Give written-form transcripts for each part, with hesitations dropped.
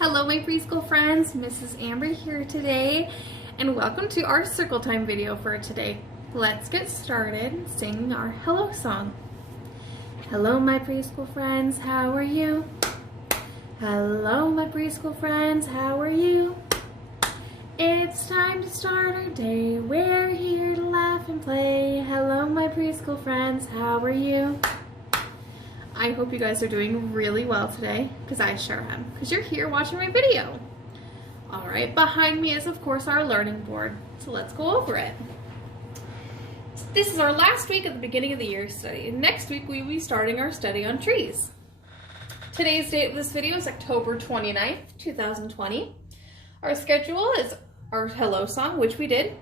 Hello my preschool friends, Mrs. Amber here today, and welcome to our circle time video for today. Let's get started singing our hello song. Hello my preschool friends, how are you? Hello my preschool friends, how are you? It's time to start our day, we're here to laugh and play. Hello my preschool friends, how are you? I hope you guys are doing really well today, because I sure am, because you're here watching my video. Alright, behind me is of course our learning board, so let's go over it. This is our last week at the beginning of the year study. Next week we will be starting our study on trees. Today's date of this video is October 29th, 2020. Our schedule is our hello song, which we did,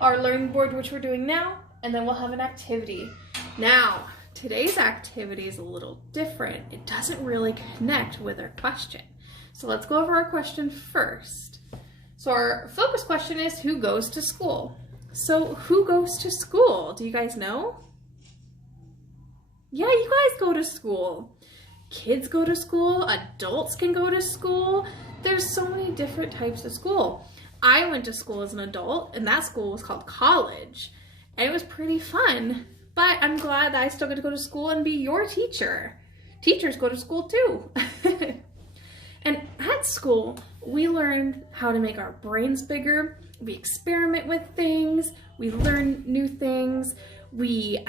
our learning board, which we're doing now, and then we'll have an activity. Now, today's activity is a little different. It doesn't really connect with our question. So let's go over our question first. So our focus question is, who goes to school? So who goes to school? Do you guys know? Yeah, you guys go to school. Kids go to school, adults can go to school. There's so many different types of school. I went to school as an adult, and that school was called college. And it was pretty fun. But I'm glad that I still get to go to school and be your teacher. Teachers go to school too. And at school, we learn how to make our brains bigger. We experiment with things. We learn new things. We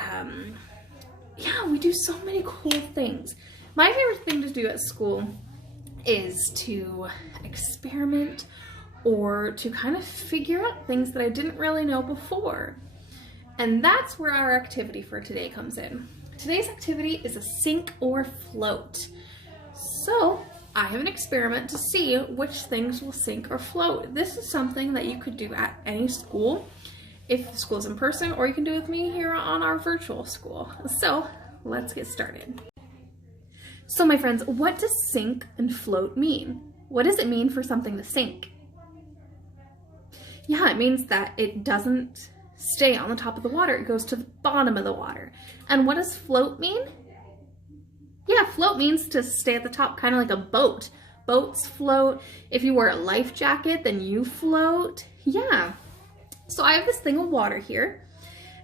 do so many cool things. My favorite thing to do at school is to experiment or to kind of figure out things that I didn't really know before. And that's where our activity for today comes in. Today's activity is a sink or float. So I have an experiment to see which things will sink or float. This is something that you could do at any school, if the school's in person, or you can do with me here on our virtual school. So let's get started. So my friends, what does sink and float mean? What does it mean for something to sink? Yeah, it means that it doesn't stay on the top of the water, it goes to the bottom of the water. And what does float mean? Yeah, float means to stay at the top, kind of like a boat. Boats float. If you wear a life jacket, then you float. Yeah. So I have this thing of water here,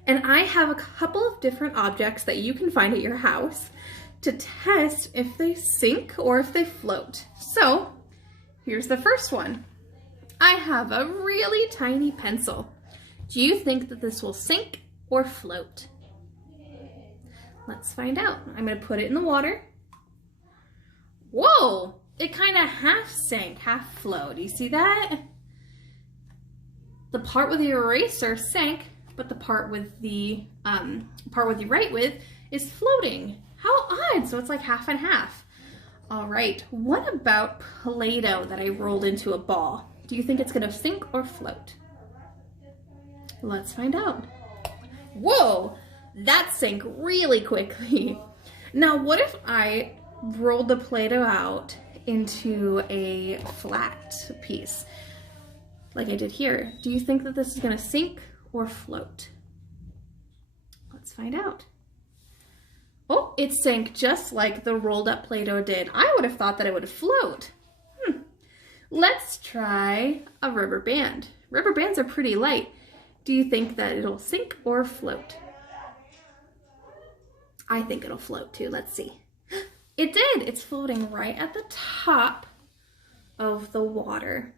and I have a couple of different objects that you can find at your house to test if they sink or if they float. So here's the first one. I have a really tiny pencil. Do you think that this will sink or float? Let's find out. I'm going to put it in the water. Whoa! It kind of half sank, half float. Do you see that? The part with the eraser sank, but the part with the you write with is floating. How odd! So it's like half and half. All right. What about Play-Doh that I rolled into a ball? Do you think it's going to sink or float? Let's find out. Whoa, that sank really quickly. Now, what if I rolled the Play-Doh out into a flat piece, like I did here? Do you think that this is gonna sink or float? Let's find out. Oh, it sank just like the rolled up Play-Doh did. I would have thought that it would float. Let's try a rubber band. Rubber bands are pretty light. Do you think that it'll sink or float? I think it'll float too. Let's see. It did. It's floating right at the top of the water.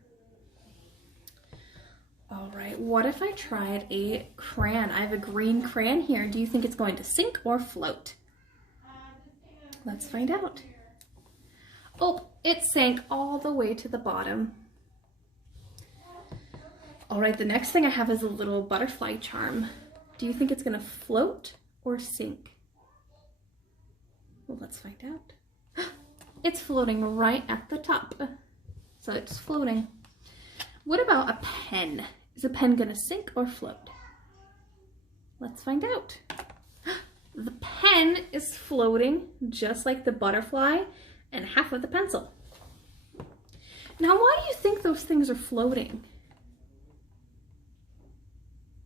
All right. What if I tried a crayon? I have a green crayon here. Do you think it's going to sink or float? Let's find out. Oh, it sank all the way to the bottom. All right, the next thing I have is a little butterfly charm. Do you think it's gonna float or sink? Well, let's find out. It's floating right at the top. So it's floating. What about a pen? Is a pen gonna sink or float? Let's find out. The pen is floating just like the butterfly and half of the pencil. Now, why do you think those things are floating?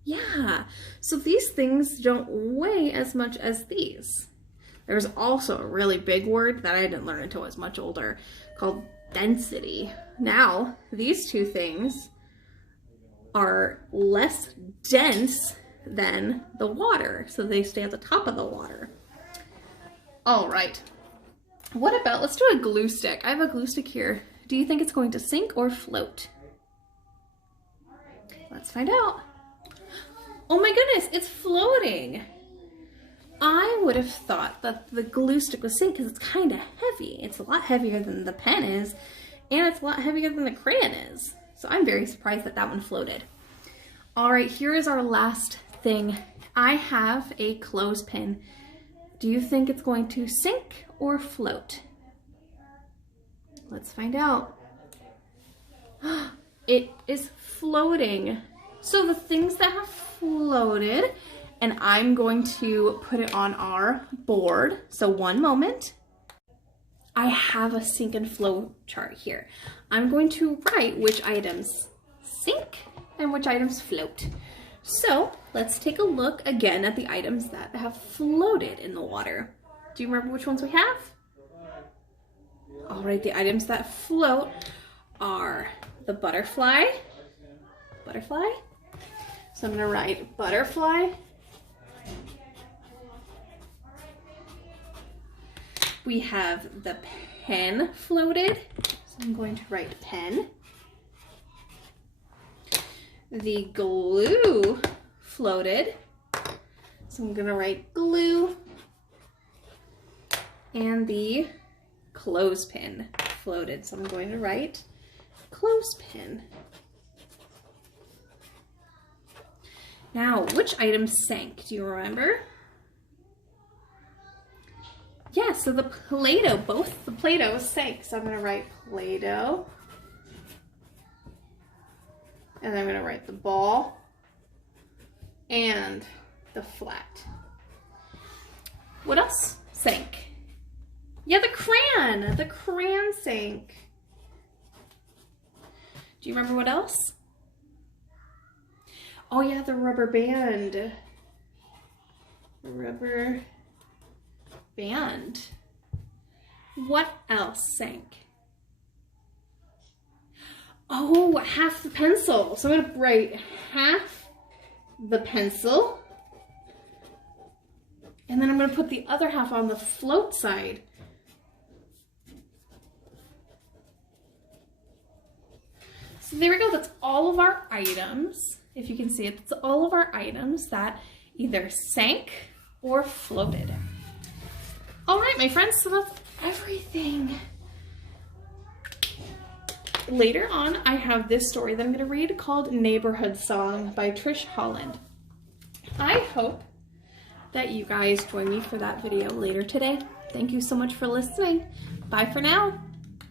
Yeah, so these things don't weigh as much as these. There's also a really big word that I didn't learn until I was much older called density. Now, these two things are less dense than the water, so they stay at the top of the water. All right. What about, let's do a glue stick. I have a glue stick here. Do you think it's going to sink or float? Let's find out. Oh my goodness, it's floating. I would have thought that the glue stick would sink because it's kind of heavy. It's a lot heavier than the pen is, and it's a lot heavier than the crayon is. So I'm very surprised that that one floated. All right, here is our last thing. I have a clothespin. Do you think it's going to sink or float? Let's find out. It is floating. So the things that have floated, and I'm going to put it on our board. So one moment. I have a sink and flow chart here. I'm going to write which items sink and which items float. So let's take a look again at the items that have floated in the water. Do you remember which ones we have? All right, the items that float are the butterfly. So I'm gonna write butterfly. We have the pen floated, so I'm going to write pen. The glue floated, so I'm gonna write glue. And the clothespin floated, so I'm going to write clothespin. Now, which item sank? Do you remember? Yeah, so the Play-Doh, both the Play-Doh sank. So I'm going to write Play-Doh. And I'm going to write the ball and the flat. What else sank? Yeah, the crayon. The crayon sank. Do you remember what else? Oh yeah, the rubber band. Rubber band. What else sank? Oh, half the pencil. So I'm going to write half the pencil. And then I'm going to put the other half on the float side. So there we go. That's all of our items. If you can see it, it's all of our items that either sank or floated. All right, my friends, so that's everything. Later on, I have this story that I'm going to read called Neighborhood Song by Trish Holland. I hope that you guys join me for that video later today. Thank you so much for listening. Bye for now.